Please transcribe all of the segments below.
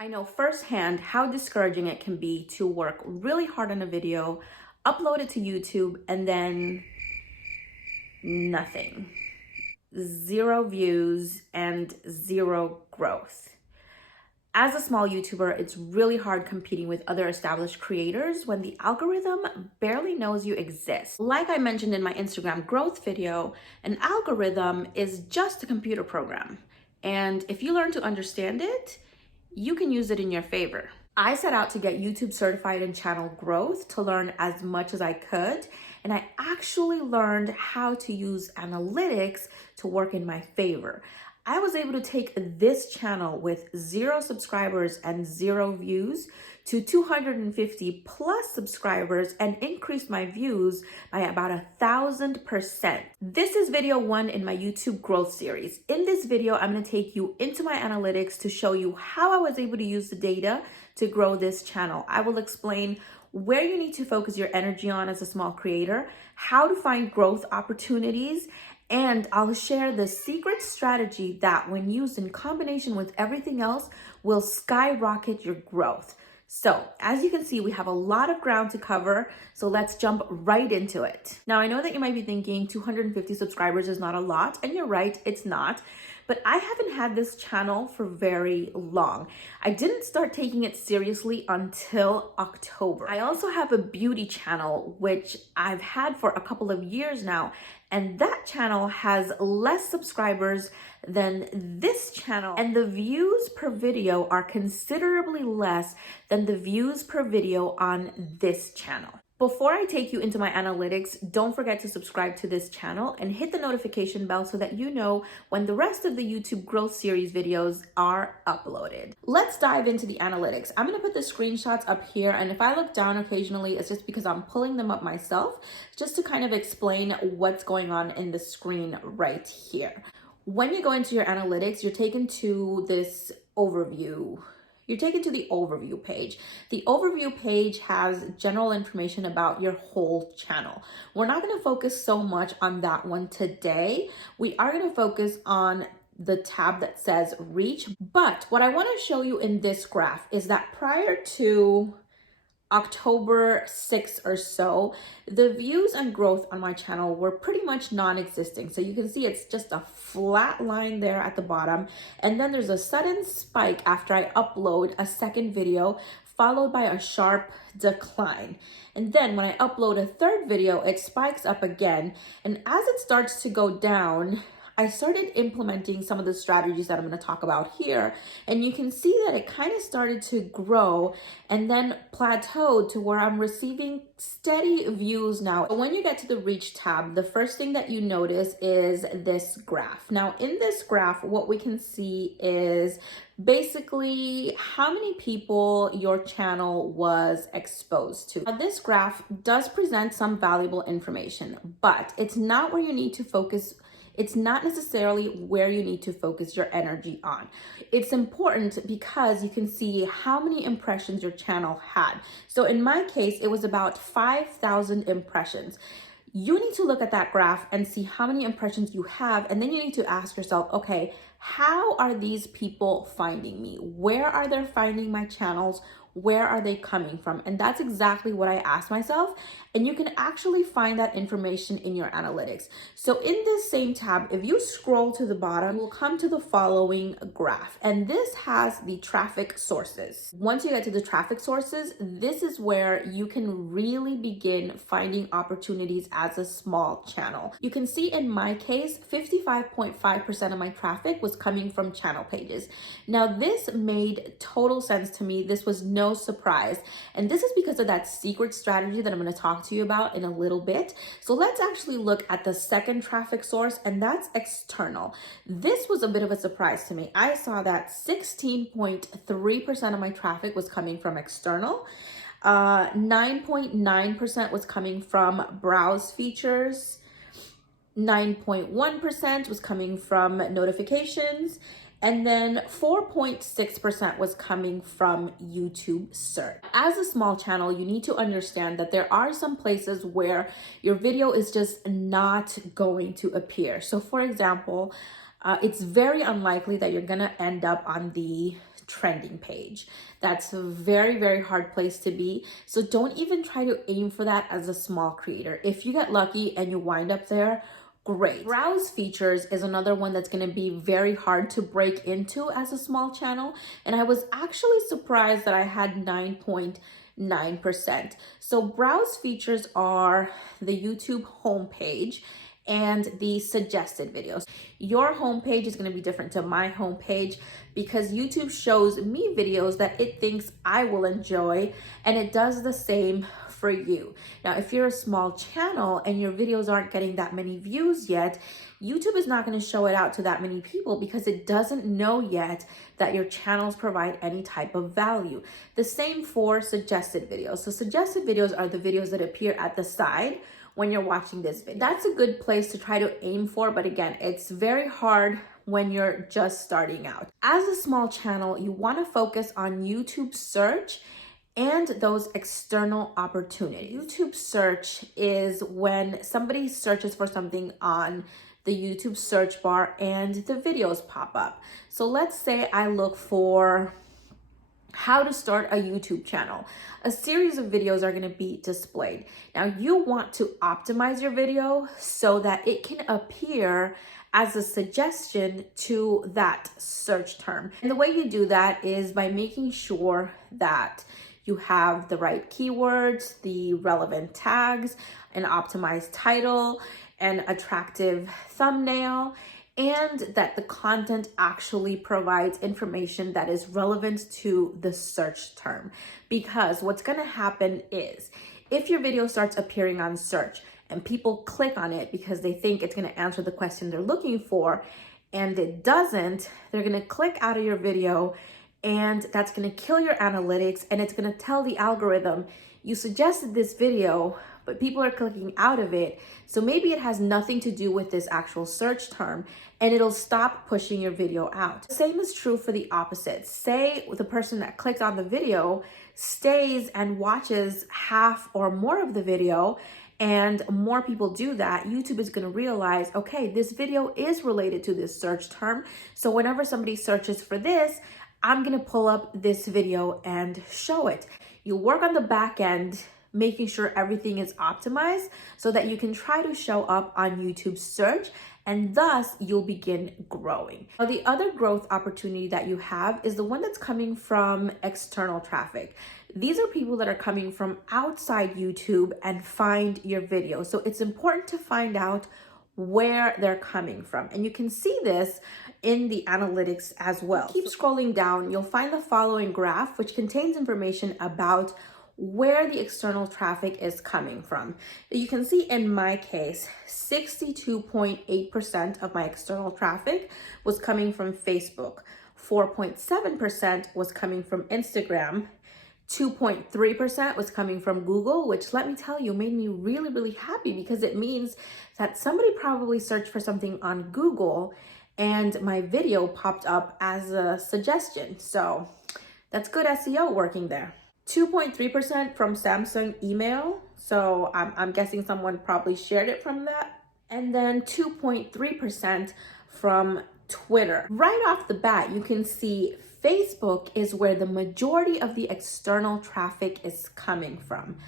I know firsthand how discouraging it can be to work really hard on a video, upload it to YouTube, and then nothing. 0 views and 0 growth. As a small YouTuber, it's really hard competing with other established creators when the algorithm barely knows you exist. Like I mentioned in my Instagram growth video, an algorithm is just a computer program. And if you learn to understand it, you can use it in your favor. I set out to get YouTube certified in channel growth to learn as much as I could, and I actually learned how to use analytics to work in my favor. I was able to take this channel with 0 subscribers and 0 views to 250 plus subscribers and increase my views by about 1,000%. This is video 1 in my YouTube growth series. In this video, I'm going to take you into my analytics to show you how I was able to use the data to grow this channel. I will explain where you need to focus your energy on as a small creator, how to find growth opportunities, and I'll share the secret strategy that, when used in combination with everything else, will skyrocket your growth. So, as you can see, we have a lot of ground to cover, so let's jump right into it. Now, I know that you might be thinking 250 subscribers is not a lot, and you're right, it's not. But I haven't had this channel for very long. I didn't start taking it seriously until October. I also have a beauty channel, which I've had for a couple of years now, and that channel has less subscribers than this channel, and the views per video are considerably less than the views per video on this channel. Before I take you into my analytics, don't forget to subscribe to this channel and hit the notification bell so that you know when the rest of the YouTube growth series videos are uploaded. Let's dive into the analytics. I'm gonna put the screenshots up here, and if I look down occasionally, it's just because I'm pulling them up myself, just to kind of explain what's going on in the screen right here. When you go into your analytics, you're taken to this overview. You're taken to the overview page. The overview page has general information about your whole channel. We're not going to focus so much on that one today. We are going to focus on the tab that says reach. But what I want to show you in this graph is that prior to October 6th or so, the views and growth on my channel were pretty much non-existing. So you can see it's just a flat line there at the bottom. And then there's a sudden spike after I upload a second video, followed by a sharp decline. And then when I upload a third video, it spikes up again. And as it starts to go down, I started implementing some of the strategies that I'm going to talk about here, and you can see that it kind of started to grow and then plateaued to where I'm receiving steady views now. When you get to the reach tab, the first thing that you notice is this graph. Now in this graph, what we can see is basically how many people your channel was exposed to. Now, this graph does present some valuable information, but it's not where you need to focus. It's not necessarily where you need to focus your energy on. It's important because you can see how many impressions your channel had. So in my case, it was about 5,000 impressions. You need to look at that graph and see how many impressions you have, and then you need to ask yourself, okay, how are these people finding me? Where are they finding my channels? Where are they coming from? And that's exactly what I asked myself. And you can actually find that information in your analytics. So in this same tab, if you scroll to the bottom, you'll come to the following graph. And this has the traffic sources. Once you get to the traffic sources, this is where you can really begin finding opportunities as a small channel. You can see in my case, 55.5% of my traffic was coming from channel pages. Now this made total sense to me. This was no surprise. And this is because of that secret strategy that I'm going to talk to you about in a little bit. So let's actually look at the second traffic source, and that's external. This was a bit of a surprise to me. I saw that 16.3% of my traffic was coming from external. 9.9% was coming from browse features. 9.1% was coming from notifications. And then 4.6% was coming from YouTube search. As a small channel, you need to understand that there are some places where your video is just not going to appear. So for example, it's very unlikely that you're gonna end up on the trending page. That's a very, very hard place to be. So don't even try to aim for that as a small creator. If you get lucky and you wind up there, great. Browse features is another one that's going to be very hard to break into as a small channel. And I was actually surprised that I had 9.9%. So browse features are the YouTube homepage and the suggested videos. Your homepage is going to be different to my homepage because YouTube shows me videos that it thinks I will enjoy, and it does the same for you. Now, if you're a small channel and your videos aren't getting that many views yet, YouTube is not going to show it out to that many people because it doesn't know yet that your channels provide any type of value. The same for suggested videos. So suggested videos are the videos that appear at the side when you're watching this video. That's a good place to try to aim for, but again, it's very hard when you're just starting out. As a small channel, you want to focus on YouTube search and those external opportunities. YouTube search is when somebody searches for something on the YouTube search bar and the videos pop up. So let's say I look for how to start a YouTube channel. A series of videos are going to be displayed. Now you want to optimize your video so that it can appear as a suggestion to that search term. And the way you do that is by making sure that you have the right keywords, the relevant tags, an optimized title, an attractive thumbnail, and that the content actually provides information that is relevant to the search term. Because what's going to happen is if your video starts appearing on search and people click on it because they think it's going to answer the question they're looking for, and it doesn't, they're going to click out of your video, and that's going to kill your analytics, and it's going to tell the algorithm, you suggested this video, but people are clicking out of it. So maybe it has nothing to do with this actual search term, and it'll stop pushing your video out. The same is true for the opposite. Say the person that clicked on the video stays and watches half or more of the video, and more people do that, YouTube is going to realize, okay, this video is related to this search term. So whenever somebody searches for this, I'm going to pull up this video and show it. You work on the back end, making sure everything is optimized so that you can try to show up on YouTube search, and thus you'll begin growing. Now, the other growth opportunity that you have is the one that's coming from external traffic. These are people that are coming from outside YouTube and find your video. So it's important to find out where they're coming from. And you can see this in the analytics as well. Keep scrolling down, you'll find the following graph, which contains information about where the external traffic is coming from. You can see in my case, 62.8% of my external traffic was coming from Facebook, 4.7% was coming from Instagram, 2.3% was coming from Google, which, let me tell you, made me really, really happy because it means that somebody probably searched for something on Google and my video popped up as a suggestion. So that's good SEO working there. 2.3% from Samsung email. So I'm guessing someone probably shared it from that. And then 2.3% from Twitter. Right off the bat, you can see Facebook is where the majority of the external traffic is coming from.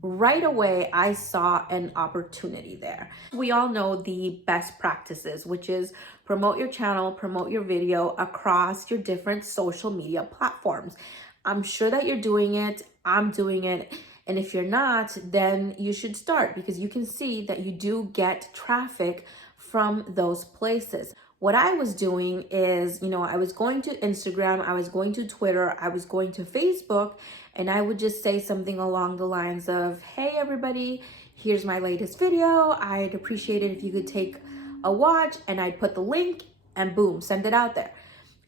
Right away, I saw an opportunity there. We all know the best practices, which is promote your channel, promote your video across your different social media platforms. I'm sure that you're doing it. I'm doing it. And if you're not, then you should start because you can see that you do get traffic from those places. What I was doing is, I was going to Instagram, I was going to Twitter, I was going to Facebook, and I would just say something along the lines of, hey everybody, here's my latest video. I'd appreciate it if you could take a watch, and I'd put the link and boom, send it out there.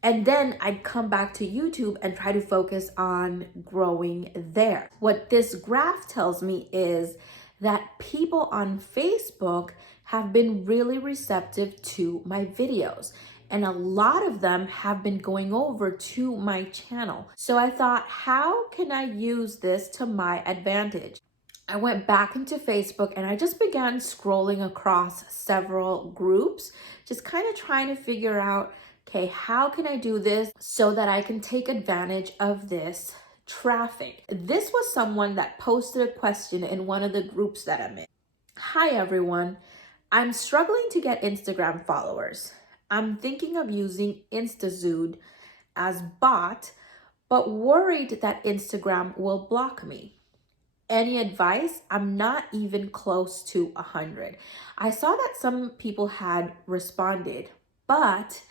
And then I'd come back to YouTube and try to focus on growing there. What this graph tells me is that people on Facebook have been really receptive to my videos. And a lot of them have been going over to my channel. So I thought, how can I use this to my advantage? I went back into Facebook and I just began scrolling across several groups, just kind of trying to figure out Okay, how can I do this so that I can take advantage of this traffic? This was someone that posted a question in one of the groups that I'm in. Hi everyone, I'm struggling to get Instagram followers. I'm thinking of using InstaZood as bot, but worried that Instagram will block me. Any advice? I'm not even close to 100. I saw that some people had responded, but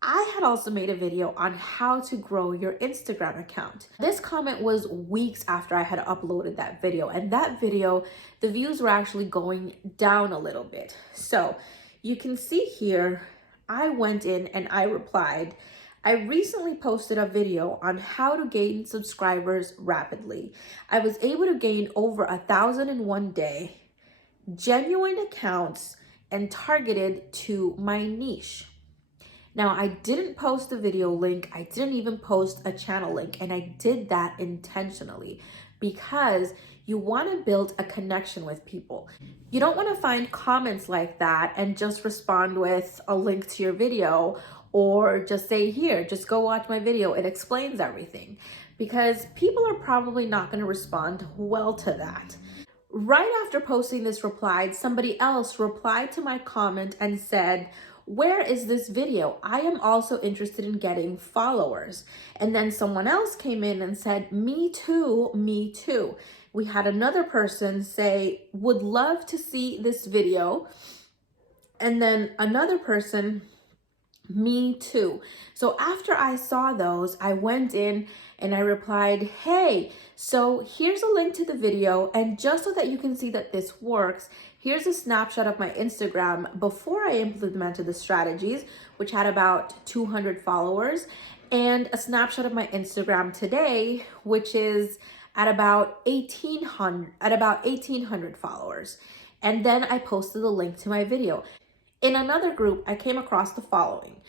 I had also made a video on how to grow your Instagram account. This comment was weeks after I had uploaded that video, and that video, the views were actually going down a little bit. So you can see here, I went in and I replied, I recently posted a video on how to gain subscribers rapidly. I was able to gain over 1,000 in one day, genuine accounts, and targeted to my niche. Now, I didn't post a video link. I didn't even post a channel link, and I did that intentionally because you want to build a connection with people. You don't want to find comments like that and just respond with a link to your video or just say, here, just go watch my video. It explains everything, because people are probably not going to respond well to that. Right after posting this reply, somebody else replied to my comment and said, where is this video? I am also interested in getting followers. And then someone else came in and said, me too, me too. We had another person say, would love to see this video. And then another person, me too. So after I saw those, I went in and I replied, hey, so here's a link to the video. And just so that you can see that this works, here's a snapshot of my Instagram before I implemented the strategies, which had about 200 followers, and a snapshot of my Instagram today, which is at about 1,800 followers. And then I posted the link to my video. In another group, I came across the following.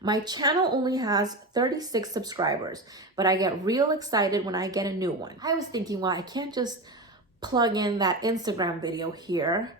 My channel only has 36 subscribers, but I get real excited when I get a new one. I was thinking, well, I can't just plug in that Instagram video here,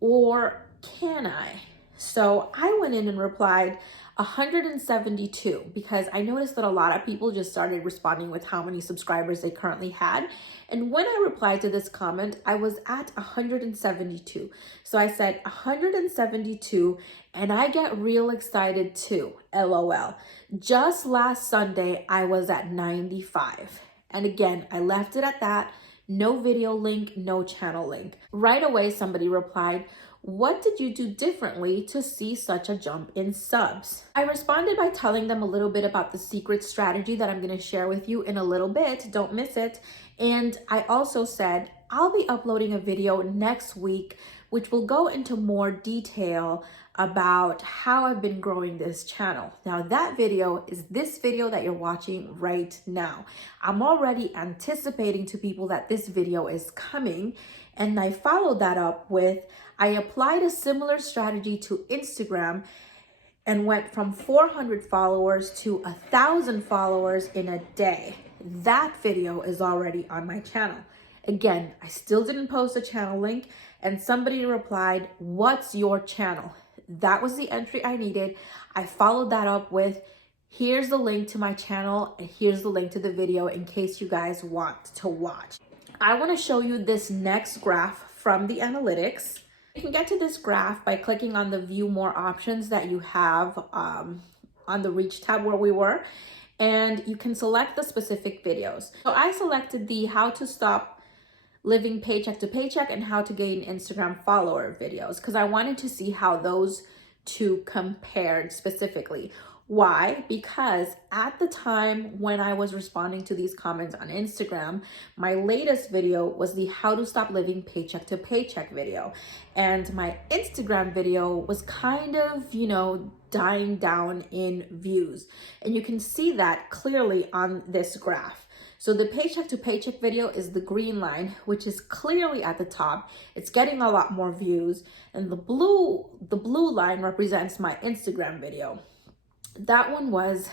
or can I? So I went in and replied 172, because I noticed that a lot of people just started responding with how many subscribers they currently had. And when I replied to this comment, I was at 172. So I said 172, and I get real excited too, LOL. Just last Sunday, I was at 95. And again, I left it at that. No video link, no channel link. Right away, somebody replied, what did you do differently to see such a jump in subs? I responded by telling them a little bit about the secret strategy that I'm going to share with you in a little bit. Don't miss it. And I also said, I'll be uploading a video next week, which will go into more detail about how I've been growing this channel. Now, that video is this video that you're watching right now. I'm already anticipating to people that this video is coming, and I followed that up with, I applied a similar strategy to Instagram and went from 400 followers to 1,000 followers in a day. That video is already on my channel. Again, I still didn't post a channel link, and somebody replied, what's your channel? That was the entry I needed. I followed that up with, here's the link to my channel, and here's the link to the video in case you guys want to watch. I want to show you this next graph from the analytics. You can get to this graph by clicking on the view more options that you have on the reach tab where we were, and you can select the specific videos. So I selected the how to stop living paycheck to paycheck and how to gain Instagram follower videos, because I wanted to see how those two compared specifically. Why? Because at the time when I was responding to these comments on Instagram, my latest video was the how to stop living paycheck to paycheck video. And my Instagram video was kind of, dying down in views. And you can see that clearly on this graph. So the paycheck to paycheck video is the green line, which is clearly at the top. It's getting a lot more views. And the blue line represents my Instagram video. That one was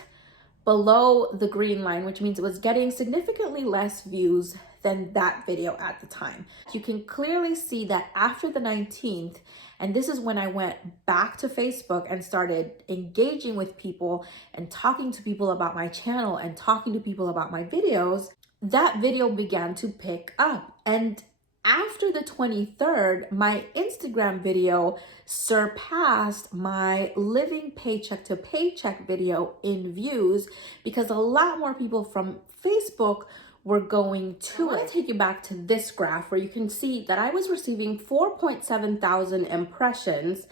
below the green line, which means it was getting significantly less views than that video at the time. You can clearly see that after the 19th, and this is when I went back to Facebook and started engaging with people and talking to people about my channel and talking to people about my videos, that video began to pick up. And after the 23rd, my Instagram video surpassed my living paycheck to paycheck video in views because a lot more people from Facebook were going to it. I want to take you back to this graph where you can see that I was receiving 4.7 thousand impressions,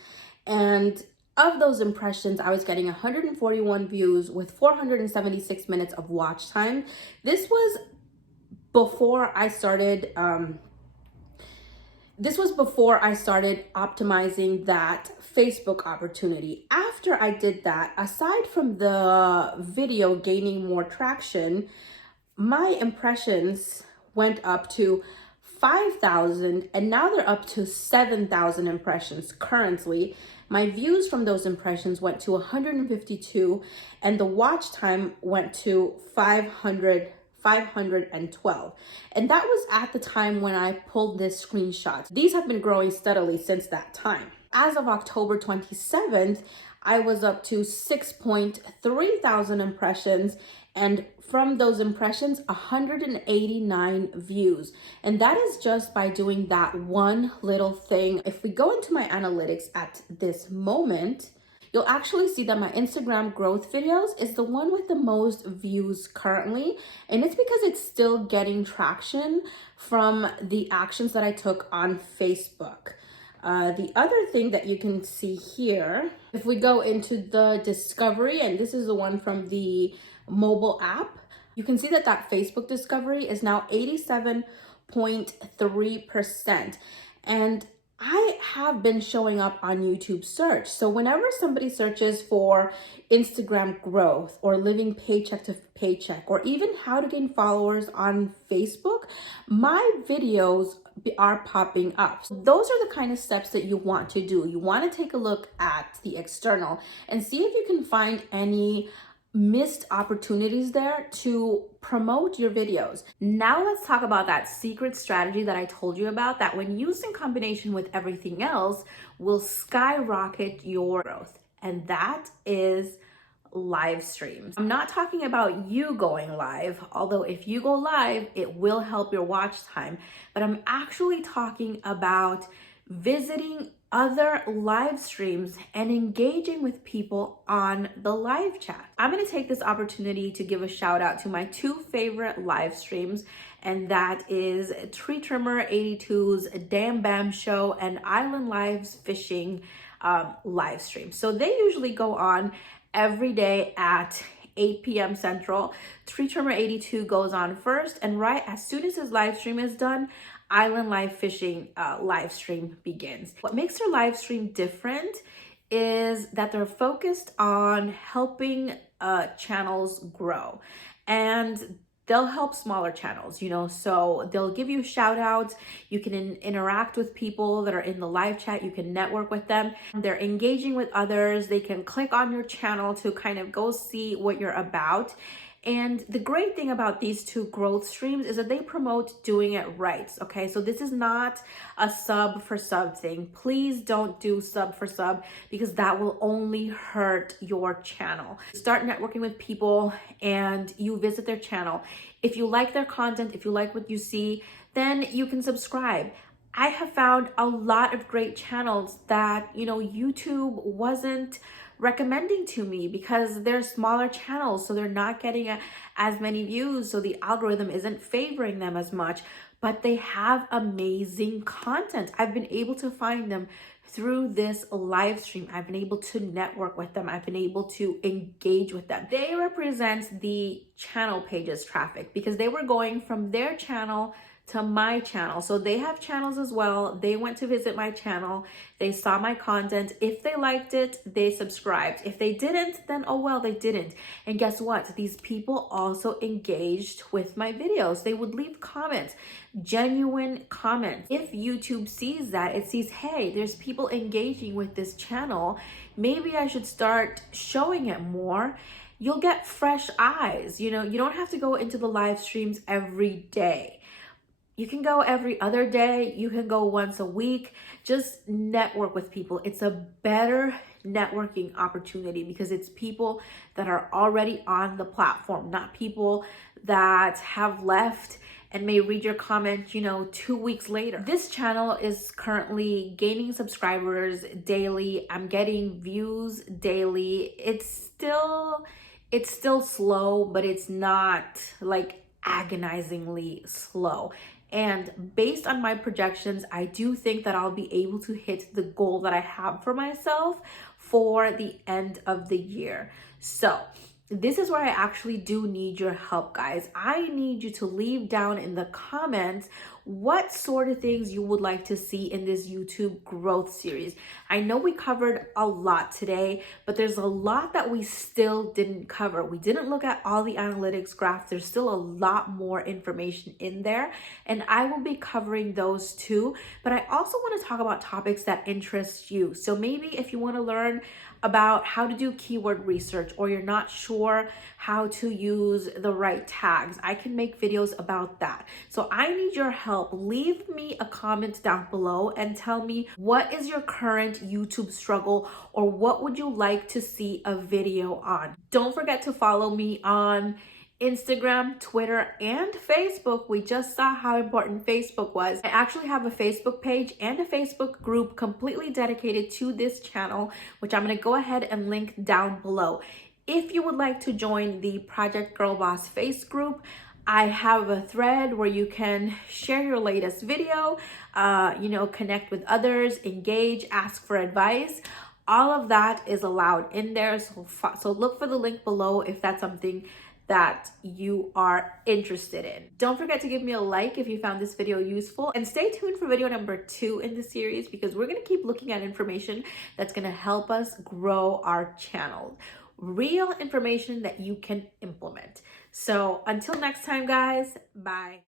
and of those impressions, I was getting 141 views with 476 minutes of watch time. This was before I started optimizing that Facebook opportunity. After I did that, aside from the video gaining more traction, my impressions went up to 5,000, and now they're up to 7,000 impressions currently. My views from those impressions went to 152, and the watch time went to 512. And that was at the time when I pulled this screenshot. These have been growing steadily since that time. As of October 27th, I was up to 6.3 thousand impressions, and from those impressions, 189 views. And that is just by doing that one little thing. If we go into my analytics at this moment, you'll actually see that my Instagram growth videos is the one with the most views currently. And it's because it's still getting traction from the actions that I took on Facebook. The other thing that you can see here, if we go into the discovery, and this is the one from the mobile app, you can see that that Facebook discovery is now 87.3%. And I have been showing up on YouTube search. So whenever somebody searches for Instagram growth or living paycheck to paycheck, or even how to gain followers on Facebook, my videos are popping up. So those are the kind of steps that you want to do. You want to take a look at the external and see if you can find any missed opportunities there to promote your videos. Now let's talk about that secret strategy that I told you about, that when used in combination with everything else will skyrocket your growth. And that is live streams. I'm not talking about you going live, although if you go live, it will help your watch time, but I'm actually talking about visiting other live streams and engaging with people on the live chat. I'm going to take this opportunity to give a shout out to my two favorite live streams, and that is Tree Trimmer 82's Damn Bam Show and Island Lives Fishing live stream. So they usually go on every day at 8 p.m. Central. Tree Trimmer 82 goes on first, and right as soon as his live stream is done, Island Live Fishing live stream begins. What makes their live stream different is that they're focused on helping channels grow, and they'll help smaller channels, so they'll give you shout outs. You can interact with people that are in the live chat. You can network with them. They're engaging with others. They can click on your channel to kind of go see what you're about. And the great thing about these two growth streams is that they promote doing it right. Okay, so this is not a sub for sub thing. Please don't do sub for sub, because that will only hurt your channel. Start networking with people and you visit their channel. If you like their content, if you like what you see, then you can subscribe. I have found a lot of great channels that, YouTube wasn't recommending to me because they're smaller channels, so they're not getting as many views, so the algorithm isn't favoring them as much, but they have amazing content. I've been able to find them through this live stream. I've been able to network with them. I've been able to engage with them. They represent the channel pages traffic because they were going from their channel to my channel. So they have channels as well. They went to visit my channel. They saw my content. If they liked it, they subscribed. If they didn't, then oh well, they didn't. And guess what? These people also engaged with my videos. They would leave comments, genuine comments. If YouTube sees that, it sees, hey, there's people engaging with this channel. Maybe I should start showing it more. You'll get fresh eyes. You don't have to go into the live streams every day. You can go every other day. You can go once a week. Just network with people. It's a better networking opportunity because it's people that are already on the platform, not people that have left and may read your comment, 2 weeks later. This channel is currently gaining subscribers daily. I'm getting views daily. It's still slow, but it's not like agonizingly slow. And based on my projections, I do think that I'll be able to hit the goal that I have for myself for the end of the year. So this is where I actually do need your help, guys. I need you to leave down in the comments what sort of things you would like to see in this YouTube growth series. I know we covered a lot today, but there's a lot that we still didn't cover. We didn't look at all the analytics graphs. There's still a lot more information in there, and I will be covering those too. But I also want to talk about topics that interest you. So maybe if you want to learn about how to do keyword research, or you're not sure how to use the right tags, I can make videos about that. So I need your help. Leave me a comment down below and tell me, what is your current YouTube struggle, or what would you like to see a video on? Don't forget to follow me on Instagram, Twitter, and Facebook. We just saw how important Facebook was. I actually have a Facebook page and a Facebook group completely dedicated to this channel, which I'm going to go ahead and link down below. If you would like to join the Project Girl Boss Face group, I have a thread where you can share your latest video, connect with others, engage, ask for advice. All of that is allowed in there. So look for the link below if that's something that you are interested in. Don't forget to give me a like if you found this video useful, and stay tuned for video number 2 in the series, because we're going to keep looking at information that's going to help us grow our channel. Real information that you can implement. So until next time, guys, bye.